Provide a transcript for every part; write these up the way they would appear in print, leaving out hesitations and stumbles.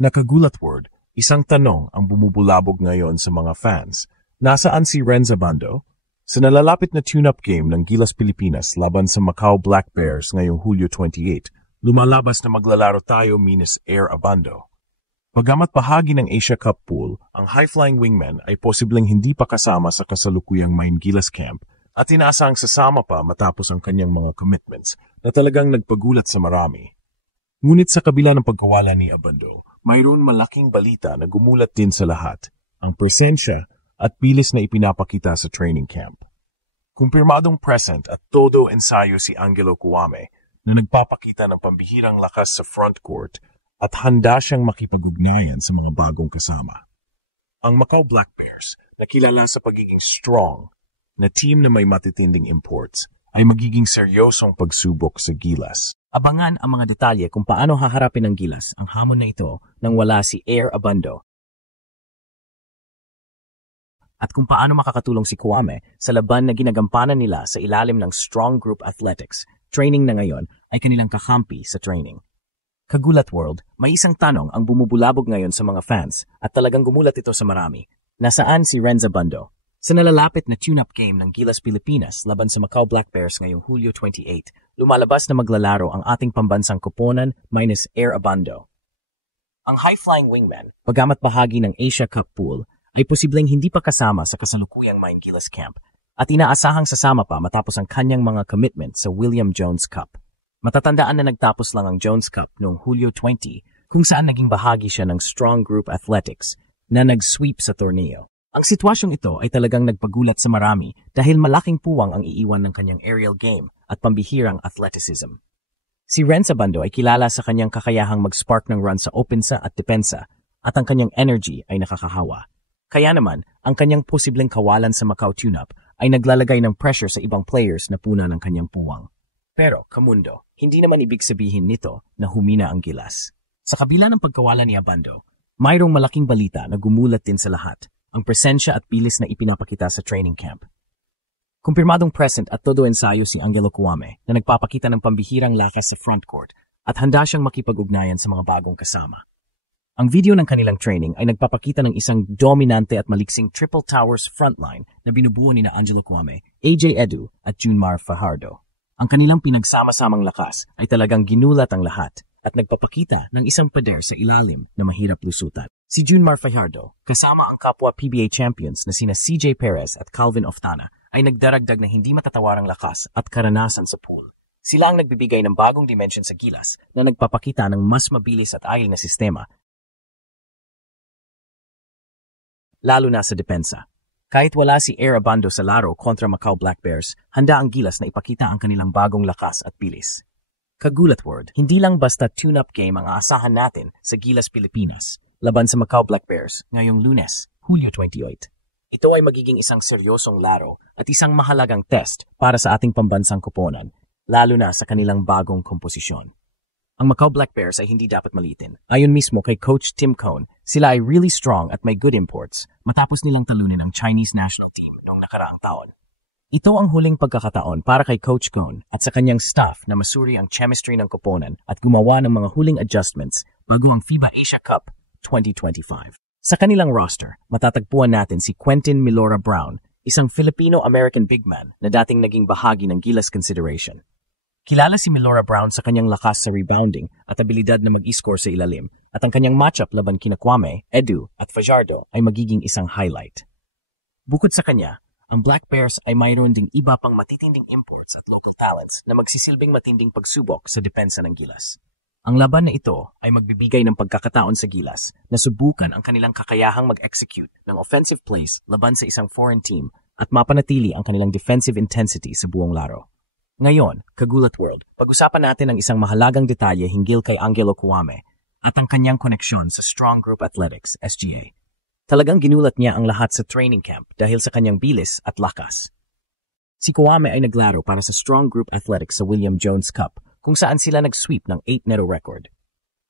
Nakagulat word, isang tanong ang bumubulabog ngayon sa mga fans. Nasaan si Renza Bando? Sa nalalapit na tune-up game ng Gilas Pilipinas laban sa Macau Black Bears ngayong Hulyo 28, lumalabas na maglalaro tayo minus Air Abando. Bagamat bahagi ng Asia Cup pool, ang high-flying wingman ay posibleng hindi pa kasama sa kasalukuyang Main Gilas camp at inaasahang sasama pa matapos ang kanyang mga commitments na talagang nagpagulat sa marami. Ngunit sa kabila ng pagkawala ni Abando, mayroon malaking balita na gumulat din sa lahat, ang presensya at bilis na ipinapakita sa training camp. Kumpirmadong present at todo ensayo si Angelo Cuame na nagpapakita ng pambihirang lakas sa front court at handa siyang makipag-ugnayan sa mga bagong kasama. Ang Macau Black Bears, na kilala sa pagiging strong na team na may matitinding imports, ay magiging seryosong pagsubok sa Gilas. Abangan ang mga detalye kung paano haharapin ng Gilas ang hamon na ito nang wala si Air Abando at kung paano makakatulong si Cuame sa laban na ginagampanan nila sa ilalim ng Strong Group Athletics, training na ngayon ay kanilang kakampi sa training. Kagulat World, may isang tanong ang bumubulabog ngayon sa mga fans at talagang gumulat ito sa marami. Nasaan si Renza Bando? Sa nalalapit na tune-up game ng Gilas Pilipinas laban sa Macau Black Bears ngayong Hulyo 28, lumalabas na maglalaro ang ating pambansang koponan minus Air Abando. Ang high-flying wingman, bagamat bahagi ng Asia Cup pool, ay posibleng hindi pa kasama sa kasalukuyang Main Gilas camp at inaasahang sasama pa matapos ang kanyang mga commitment sa William Jones Cup. Matatandaan na nagtapos lang ang Jones Cup noong Hulyo 20 kung saan naging bahagi siya ng Strong Group Athletics na nag-sweep sa torneo. Ang sitwasyong ito ay talagang nagpagulat sa marami dahil malaking puwang ang iiwan ng kanyang aerial game at pambihirang athleticism. Si Renza Bando ay kilala sa kanyang kakayahang mag-spark ng run sa opensa at depensa at ang kanyang energy ay nakakahawa. Kaya naman, ang kanyang posibleng kawalan sa Macau tune-up ay naglalagay ng pressure sa ibang players na puna ng kanyang puwang. Pero, kamundo, hindi naman ibig sabihin nito na humina ang Gilas. Sa kabila ng pagkawala ni Abando, mayroong malaking balita na gumulat din sa lahat, ang presensya at bilis na ipinapakita sa training camp. Kumpirmadong present at todo ensayo si Angelo Cuame na nagpapakita ng pambihirang lakas sa front court at handa siyang makipag-ugnayan sa mga bagong kasama. Ang video ng kanilang training ay nagpapakita ng isang dominante at maliksing Triple Towers frontline na binubuo ni Angelo Cuame, AJ Edu at Junmar Fajardo. Ang kanilang pinagsama-samang lakas ay talagang ginulat ang lahat at nagpapakita ng isang pader sa ilalim na mahirap lusutan. Si Junmar Fajardo, kasama ang kapwa PBA champions na sina CJ Perez at Calvin Oftana, ay nagdaragdag ng hindi matatawarang lakas at karanasan sa pool. Sila ang nagbibigay ng bagong dimension sa Gilas na nagpapakita ng mas mabilis at agil na sistema, lalo na sa depensa. Kahit wala si Air Abando sa laro kontra Macau Black Bears, handa ang Gilas na ipakita ang kanilang bagong lakas at bilis. Kagulat Word, hindi lang basta tune-up game ang aasahan natin sa Gilas Pilipinas laban sa Macau Black Bears ngayong Lunes, Hulyo 28. Ito ay magiging isang seryosong laro at isang mahalagang test para sa ating pambansang koponan, lalo na sa kanilang bagong komposisyon. Ang Macau Black Bears ay hindi dapat maliitin. Ayon mismo kay Coach Tim Cone, sila ay really strong at may good imports matapos nilang talunin ang Chinese national team noong nakaraang taon. Ito ang huling pagkakataon para kay Coach Cone at sa kanyang staff na masuri ang chemistry ng koponan at gumawa ng mga huling adjustments bago ang FIBA Asia Cup 2025. Sa kanilang roster, matatagpuan natin si Quentin Milora Brown, isang Filipino-American big man na dating naging bahagi ng Gilas consideration. Kilala si Milora Brown sa kanyang lakas sa rebounding at abilidad na mag-score sa ilalim at ang kanyang matchup laban kina Cuame, Edu at Fajardo ay magiging isang highlight. Bukod sa kanya, ang Black Bears ay mayroon ding iba pang matitinding imports at local talents na magsisilbing matinding pagsubok sa depensa ng Gilas. Ang laban na ito ay magbibigay ng pagkakataon sa Gilas na subukan ang kanilang kakayahang mag-execute ng offensive plays laban sa isang foreign team at mapanatili ang kanilang defensive intensity sa buong laro. Ngayon, Kagulat World, pag-usapan natin ang isang mahalagang detalye hinggil kay Angelo Cuame at ang kanyang koneksyon sa Strong Group Athletics, SGA. Talagang ginulat niya ang lahat sa training camp dahil sa kanyang bilis at lakas. Si Cuame ay naglaro para sa Strong Group Athletics sa William Jones Cup kung saan sila nag-sweep ng 8-0 record.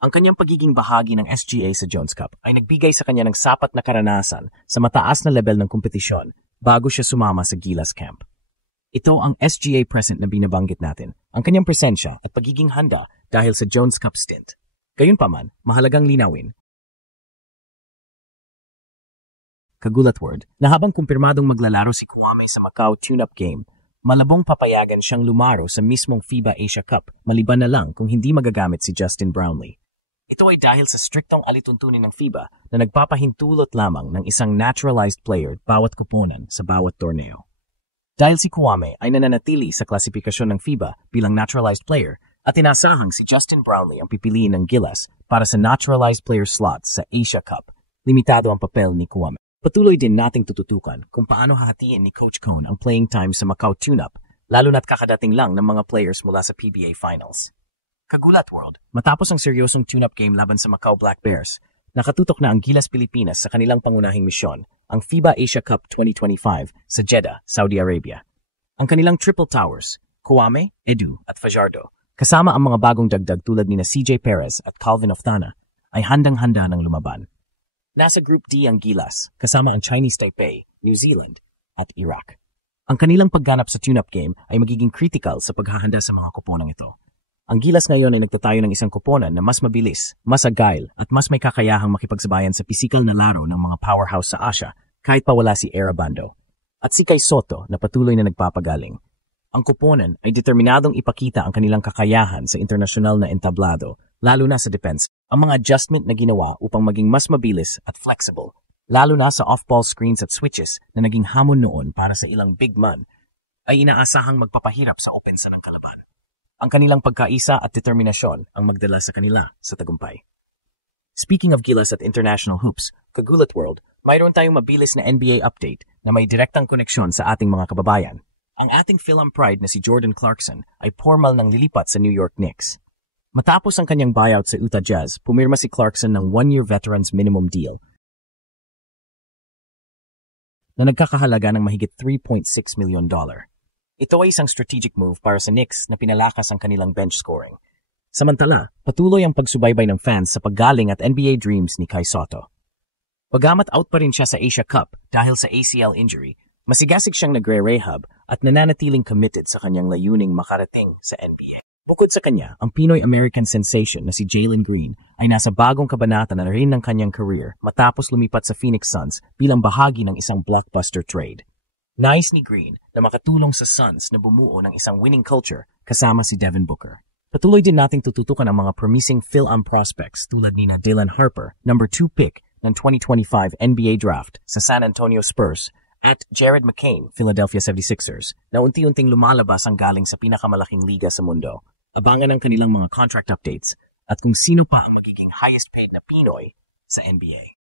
Ang kanyang pagiging bahagi ng SGA sa Jones Cup ay nagbigay sa kanya ng sapat na karanasan sa mataas na level ng kompetisyon bago siya sumama sa Gilas Camp. Ito ang SGA present na binabanggit natin, ang kanyang presensya at pagiging handa dahil sa Jones Cup stint. Gayunpaman, mahalagang linawin, Kagulat word, na habang kumpirmadong maglalaro si Kwame sa Macau tune-up game, malabong papayagan siyang lumaro sa mismong FIBA Asia Cup, maliban na lang kung hindi magagamit si Justin Brownlee. Ito ay dahil sa striktong alituntunin ng FIBA na nagpapahintulot lamang ng isang naturalized player bawat kuponan sa bawat torneo. Dahil si Kwame ay nananatili sa klasifikasyon ng FIBA bilang naturalized player at inasahang si Justin Brownlee ang pipiliin ng Gilas para sa naturalized player slot sa Asia Cup, limitado ang papel ni Kwame. Patuloy din nating tututukan kung paano hahatiin ni Coach Cone ang playing time sa Macau tune-up, lalo na't kakadating lang ng mga players mula sa PBA Finals. Kagulat world, matapos ang seryosong tune-up game laban sa Macau Black Bears, nakatutok na ang Gilas Pilipinas sa kanilang pangunahing misyon, ang FIBA Asia Cup 2025 sa Jeddah, Saudi Arabia. Ang kanilang triple towers, Kwame, Edu at Fajardo, kasama ang mga bagong dagdag tulad ni CJ Perez at Calvin Oftana, ay handang-handa ng lumaban. Nasa Group D ang Gilas, kasama ang Chinese Taipei, New Zealand, at Iraq. Ang kanilang pagganap sa tune-up game ay magiging critical sa paghahanda sa mga kuponang ito. Ang Gilas ngayon ay nagtatayo ng isang kuponan na mas mabilis, mas agile, at mas may kakayahang makipagsabayan sa pisikal na laro ng mga powerhouse sa Asia kahit pa wala si Erabando. At si Kai Soto na patuloy na nagpapagaling. Ang kuponan ay determinadong ipakita ang kanilang kakayahan sa internasyonal na entablado, lalo na sa defense. Ang mga adjustment na ginawa upang maging mas mabilis at flexible, lalo na sa off-ball screens at switches na naging hamon noon para sa ilang big man, ay inaasahang magpapahirap sa opensa ng kalaban. Ang kanilang pagkaisa at determinasyon ang magdala sa kanila sa tagumpay. Speaking of Gilas at international hoops, Kagulat World, mayroon tayong mabilis na NBA update na may direktang koneksyon sa ating mga kababayan. Ang ating Philam Pride na si Jordan Clarkson ay formal nang lilipat sa New York Knicks. Matapos ang kanyang buyout sa Utah Jazz, pumirma si Clarkson ng 1-year veterans minimum deal na nagkakahalaga ng mahigit $3.6 million. Ito ay isang strategic move para sa Knicks na pinalakas ang kanilang bench scoring. Samantala, patuloy ang pagsubaybay ng fans sa paggaling at NBA dreams ni Kai Soto. Bagamat out pa rin siya sa Asia Cup dahil sa ACL injury, masigasig siyang nagre-rehab at nananatiling committed sa kanyang layuning makarating sa NBA. Bukod sa kanya, ang Pinoy-American sensation na si Jalen Green ay nasa bagong kabanata na rin ng kanyang career matapos lumipat sa Phoenix Suns bilang bahagi ng isang blockbuster trade. Nais ni Green na makatulong sa Suns na bumuo ng isang winning culture kasama si Devin Booker. Patuloy din nating tututukan ang mga promising fill-in prospects tulad ni Dylan Harper, number 2 pick ng 2025 NBA Draft sa San Antonio Spurs, at Jared McCain, Philadelphia 76ers, na unti-unting lumalabas ang galing sa pinakamalaking liga sa mundo. Abangan ang kanilang mga contract updates at kung sino pa ang magiging highest paid na Pinoy sa NBA.